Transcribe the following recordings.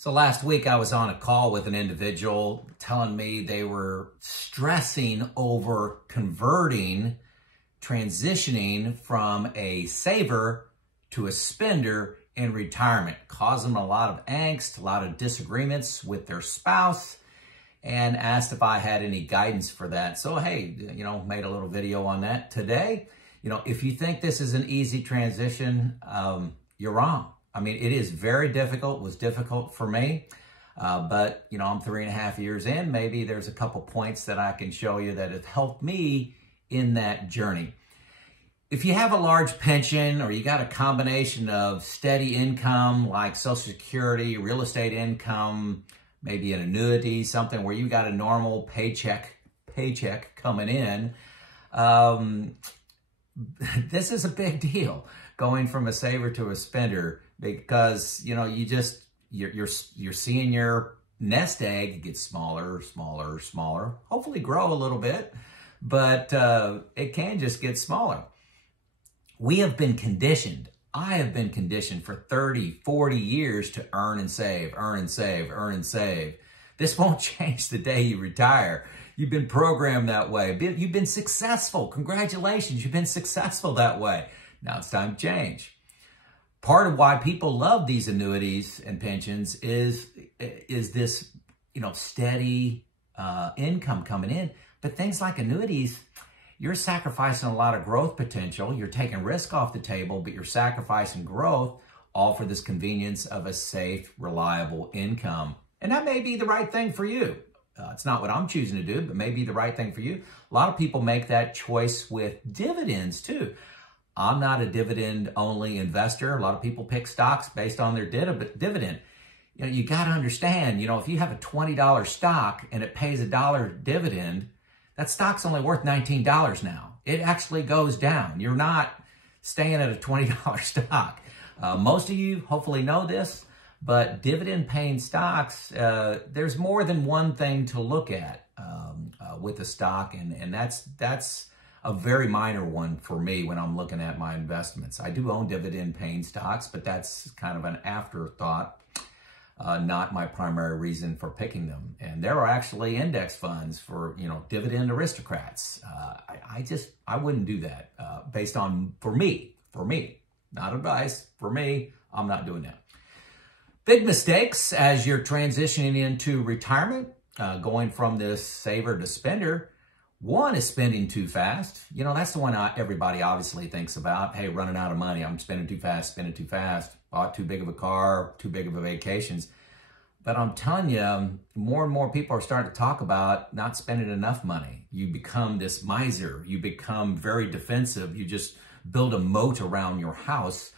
So last week I was on a call with an individual telling me they were stressing over transitioning from a saver to a spender in retirement, causing them a lot of angst, a lot of disagreements with their spouse, and asked if I had any guidance for that. So, hey, made a little video on that today. If you think this is an easy transition, you're wrong. I mean, it is very difficult. It was difficult for me, but I'm 3.5 years in. Maybe there's a couple points that I can show you that have helped me in that journey. If you have a large pension or you got a combination of steady income like Social Security, real estate income, maybe an annuity, something where you got a normal paycheck coming in, this is a big deal, going from a saver to a spender, because you're seeing your nest egg get smaller, hopefully grow a little bit, but it can just get smaller. We have been conditioned. I have been conditioned for 30, 40 years to earn and save, earn and save, earn and save. This won't change the day you retire. You've been programmed that way. You've been successful. Congratulations, you've been successful that way. Now it's time to change. Part of why people love these annuities and pensions is this, steady income coming in. But things like annuities, you're sacrificing a lot of growth potential. You're taking risk off the table, but you're sacrificing growth, all for this convenience of a safe, reliable income. And that may be the right thing for you. It's not what I'm choosing to do, but may be the right thing for you. A lot of people make that choice with dividends too. I'm not a dividend-only investor. A lot of people pick stocks based on their dividend. You got to understand, if you have a $20 stock and it pays $1 dividend, that stock's only worth $19 now. It actually goes down. You're not staying at a $20 stock. Most of you hopefully know this, but dividend-paying stocks, there's more than one thing to look at with a stock, and that's a very minor one for me when I'm looking at my investments. I do own dividend-paying stocks, but that's kind of an afterthought, not my primary reason for picking them. And there are actually index funds for, dividend aristocrats. I wouldn't do that for me, not advice. For me, I'm not doing that. Big mistakes as you're transitioning into retirement, going from this saver to spender. One is spending too fast. That's the one everybody obviously thinks about. Hey, running out of money. I'm spending too fast, bought too big of a car, too big of a vacations. But I'm telling you, more and more people are starting to talk about not spending enough money. You become this miser. You become very defensive. You just build a moat around your house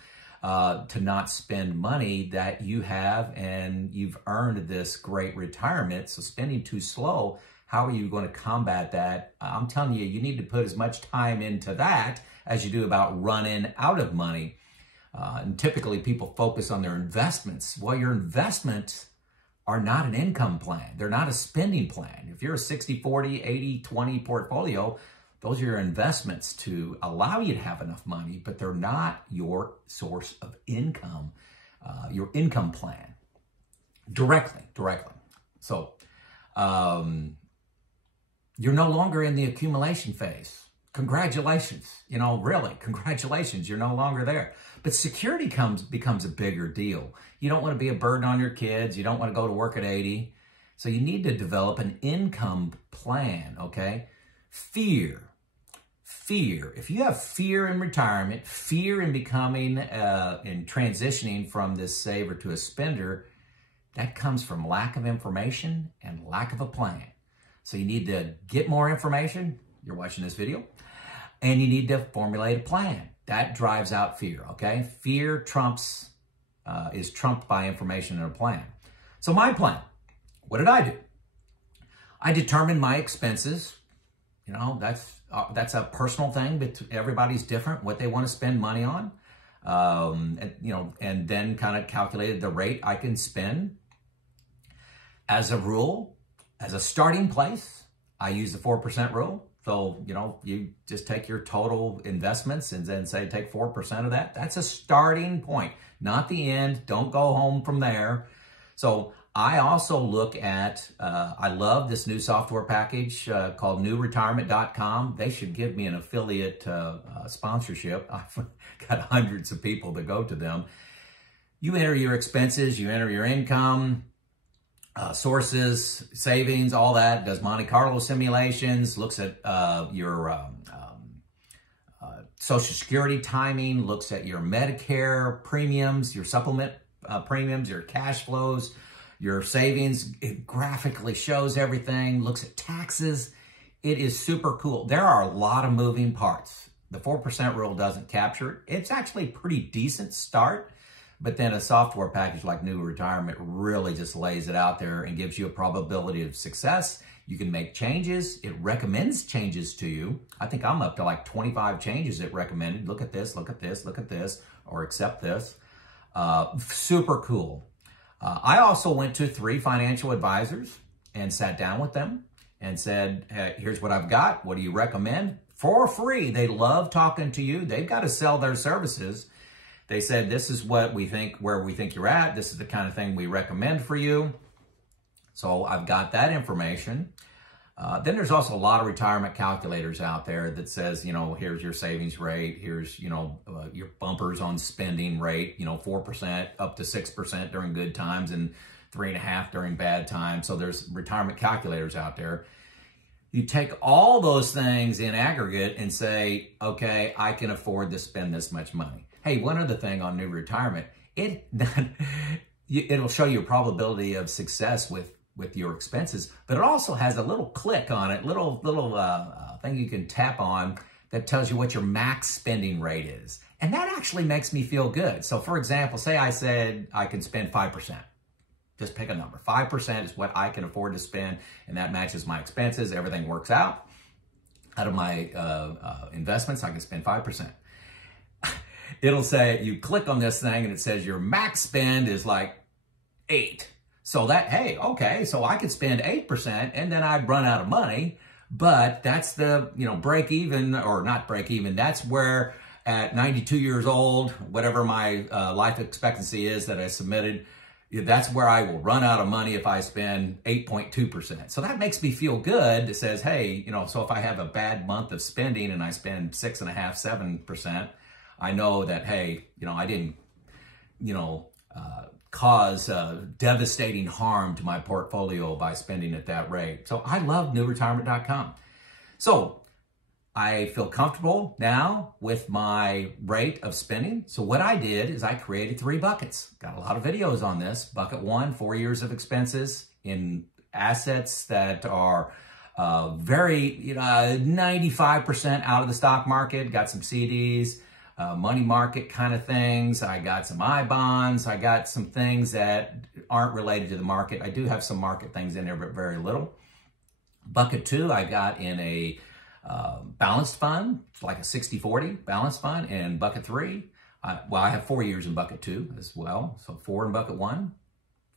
to not spend money that you have, and you've earned this great retirement. So spending too slow, how are you going to combat that? I'm telling you, you need to put as much time into that as you do about running out of money. And typically people focus on their investments. Well, your investments are not an income plan. They're not a spending plan. If you're a 60-40, 80-20 portfolio, those are your investments to allow you to have enough money, but they're not your source of income, your income plan directly. So, you're no longer in the accumulation phase. Congratulations, really, congratulations, you're no longer there. But security becomes a bigger deal. You don't want to be a burden on your kids. You don't want to go to work at 80. So you need to develop an income plan, okay? Fear. If you have fear in retirement, fear in becoming, in transitioning from this saver to a spender, that comes from lack of information and lack of a plan. So you need to get more information. You're watching this video. And you need to formulate a plan. That drives out fear, okay? Fear is trumped by information and a plan. So my plan, what did I do? I determined my expenses. That's a personal thing, but everybody's different, what they want to spend money on. And then kind of calculated the rate I can spend. As a rule, as a starting place, I use the 4% rule. So, you just take your total investments and then say, take 4% of that. That's a starting point, not the end. Don't go home from there. So I also look at, I love this new software package called newretirement.com. They should give me an affiliate sponsorship. I've got hundreds of people that go to them. You enter your expenses, you enter your income, sources, savings, all that, does Monte Carlo simulations, looks at your Social Security timing, looks at your Medicare premiums, your supplement premiums, your cash flows, your savings. It graphically shows everything, looks at taxes. It is super cool. There are a lot of moving parts. The 4% rule doesn't capture it. It's actually a pretty decent start, but then a software package like New Retirement really just lays it out there and gives you a probability of success. You can make changes. It recommends changes to you. I think I'm up to like 25 changes it recommended. Look at this, look at this, look at this, or accept this. Super cool. I also went to 3 financial advisors and sat down with them and said, hey, here's what I've got. What do you recommend? For free. They love talking to you. They've got to sell their services. They said, this is what we think, where we think you're at. This is the kind of thing we recommend for you. So I've got that information. Then there's also a lot of retirement calculators out there that says, you know, here's your savings rate. Here's, you know, your bumpers on spending rate, you know, 4% up to 6% during good times and 3.5% during bad times. So there's retirement calculators out there. You take all those things in aggregate and say, okay, I can afford to spend this much money. Hey, one other thing on New Retirement, it'll show you a probability of success with your expenses, but it also has a little click on it, little thing you can tap on that tells you what your max spending rate is. And that actually makes me feel good. So for example, say I said I can spend 5%. Just pick a number. 5% is what I can afford to spend, and that matches my expenses. Everything works out. Out of my investments, I can spend 5%. It'll say, you click on this thing and it says your max spend is like 8. So that, hey, okay, so I could spend 8% and then I'd run out of money, but that's the, you know, break even, or not break even. That's where at 92 years old, whatever my life expectancy is that I submitted, that's where I will run out of money if I spend 8.2%. So that makes me feel good. It says, hey, you know, so if I have a bad month of spending and I spend 6.5%, 7%, I know that, hey, you know, I didn't, you know, cause devastating harm to my portfolio by spending at that rate. So I love newretirement.com. So I feel comfortable now with my rate of spending. So what I did is I created 3 buckets. Got a lot of videos on this. Bucket 1, 4 years of expenses in assets that are very, you know, 95% out of the stock market. Got some CDs. Money market kind of things. I got some I-bonds. I got some things that aren't related to the market. I do have some market things in there, but very little. Bucket 2, I got in a balanced fund, like a 60-40 balanced fund. And bucket 3, well, I have 4 years in bucket 2 as well. So 4 in bucket 1,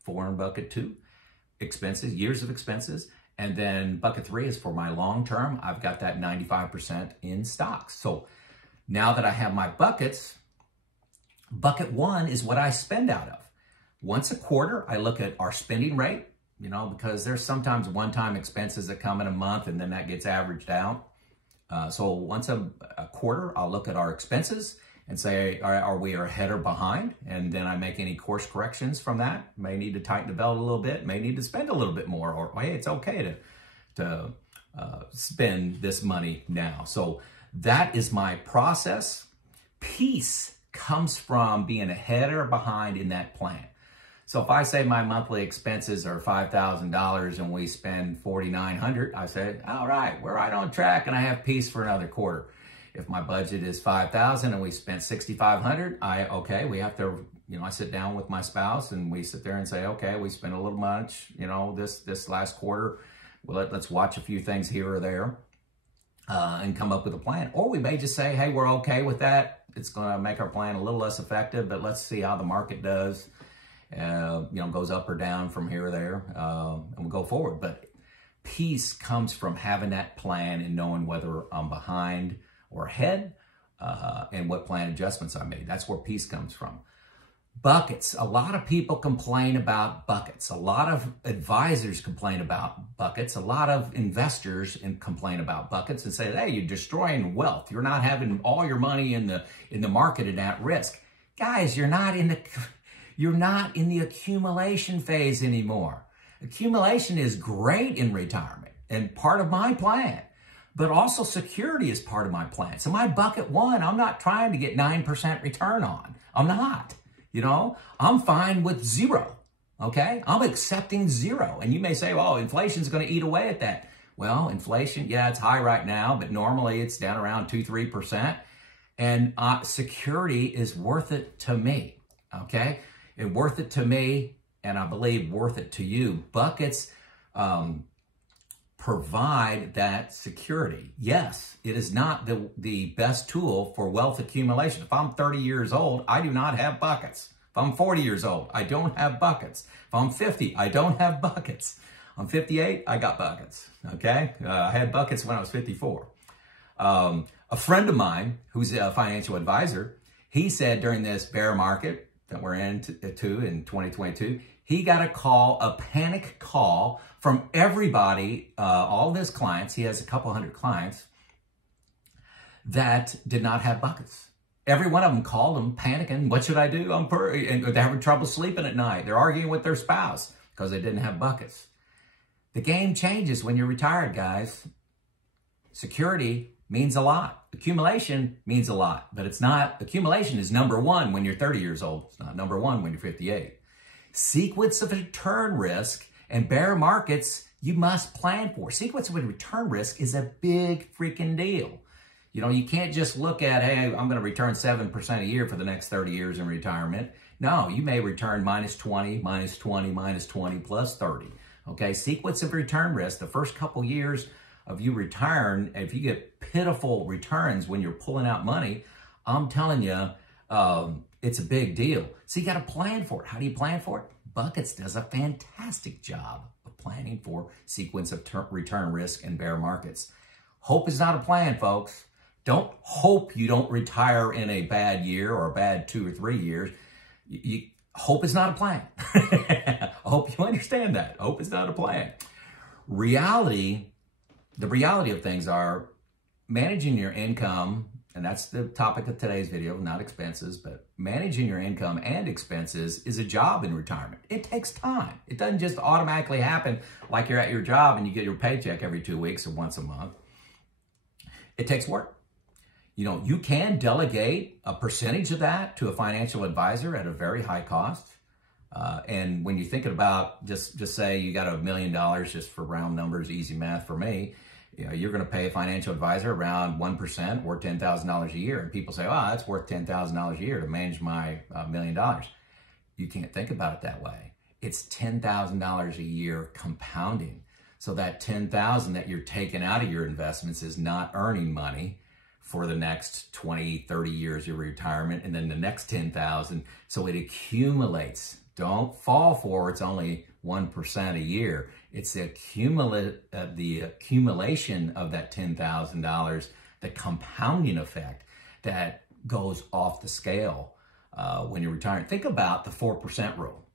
4 in bucket 2, expenses, years of expenses. And then bucket 3 is for my long term. I've got that 95% in stocks. So now that I have my buckets, bucket 1 is what I spend out of. Once a quarter, I look at our spending rate, you know, because there's sometimes one-time expenses that come in a month and then that gets averaged out. So once a quarter, I'll look at our expenses and say, are we ahead or behind? And then I make any course corrections from that. May need to tighten the belt a little bit, may need to spend a little bit more, or hey, it's okay to spend this money now. So that is my process. Peace comes from being ahead or behind in that plan. So if I say my monthly expenses are $5,000 and we spend $4,900, I say, all right, we're right on track and I have peace for another quarter. If my budget is $5,000 and we spent $6,500, okay, we have to, you know, I sit down with my spouse and we sit there and say, okay, we spent a little much, you know, this last quarter. Well, let's watch a few things here or there. And come up with a plan. Or we may just say, hey, we're okay with that. It's going to make our plan a little less effective, but let's see how the market does. You know, goes up or down from here or there, and we'll go forward. But peace comes from having that plan and knowing whether I'm behind or ahead, and what plan adjustments I made. That's where peace comes from. Buckets. A lot of people complain about buckets. A lot of advisors complain about buckets. A lot of investors complain about buckets and say, hey, you're destroying wealth. You're not having all your money in the market and at risk. Guys, you're not in the accumulation phase anymore. Accumulation is great in retirement and part of my plan, but also security is part of my plan. So my bucket one, I'm not trying to get 9% return on. I'm not. You know, I'm fine with zero, okay? I'm accepting zero. And you may say, well, inflation's going to eat away at that. Well, inflation, yeah, it's high right now, but normally it's down around 2-3%. And security is worth it to me, okay? And worth it to me, and I believe worth it to you. Buckets provide that security. Yes, it is not the best tool for wealth accumulation. If I'm 30 years old, I do not have buckets. If I'm 40 years old, I don't have buckets. If I'm 50, I don't have buckets. I'm 58, I got buckets, okay? I had buckets when I was 54. A friend of mine, who's a financial advisor, he said during this bear market that we're in 2022, he got a panic call from everybody, all of his clients. He has a couple hundred clients that did not have buckets. Every one of them called him panicking. What should I do? And they're having trouble sleeping at night. They're arguing with their spouse because they didn't have buckets. The game changes when you're retired, guys. Security means a lot. Accumulation means a lot, but it's not. Accumulation is number one when you're 30 years old. It's not number one when you're 58. Sequence of return risk and bear markets you must plan for. Sequence of return risk is a big freaking deal. You know, you can't just look at, hey, I'm going to return 7% a year for the next 30 years in retirement. No, you may return minus 20, minus 20, minus 20, plus 30. Okay, sequence of return risk, the first couple years of you retiring, if you get pitiful returns when you're pulling out money, I'm telling you, it's a big deal. So you got to plan for it. How do you plan for it? Buckets does a fantastic job of planning for sequence of return risk and bear markets. Hope is not a plan, folks. Don't hope you don't retire in a bad year or a bad 2 or 3 years. Hope is not a plan. I hope you understand that. Hope is not a plan. The reality of things are managing your income, and that's the topic of today's video, not expenses, but managing your income and expenses is a job in retirement. It takes time. It doesn't just automatically happen like you're at your job and you get your paycheck every 2 weeks or once a month. It takes work. You know, you can delegate a percentage of that to a financial advisor at a very high cost. And when you're thinking about, just say you got $1 million, just for round numbers, easy math for me, you know, you're going to pay a financial advisor around 1% or $10,000 a year. And people say, oh, that's worth $10,000 a year to manage my $1 million. You can't think about it that way. It's $10,000 a year compounding. So that $10,000 that you're taking out of your investments is not earning money for the next 20, 30 years of your retirement, and then the next 10,000. So it accumulates. Don't fall for it's only 1% a year. It's the accumulation of that $10,000, the compounding effect that goes off the scale when you're retiring. Think about the 4% rule.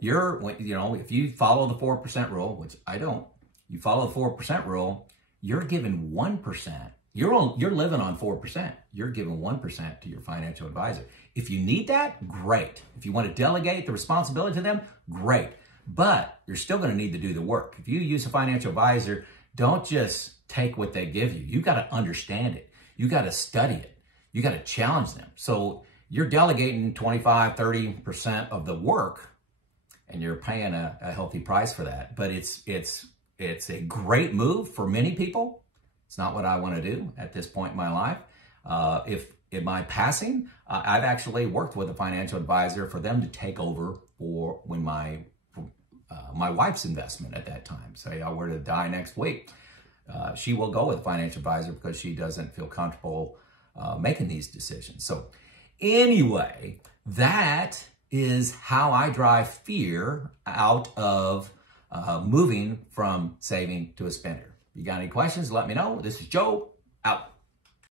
If you follow the 4% rule, which I don't, you follow the 4% rule, you're given 1%. You're living on 4%. You're giving 1% to your financial advisor. If you need that, great. If you want to delegate the responsibility to them, great. But you're still going to need to do the work. If you use a financial advisor, don't just take what they give you. You got to understand it. You got to study it. You got to challenge them. So you're delegating 25, 30% of the work, and you're paying a healthy price for that. But it's a great move for many people. It's not what I want to do at this point in my life. If in my passing, I've actually worked with a financial advisor for them to take over for when my wife's investment at that time. Say I were to die next week, she will go with a financial advisor because she doesn't feel comfortable making these decisions. So anyway, that is how I drive fear out of moving from saving to a spender. You got any questions? Let me know. This is Joe, out.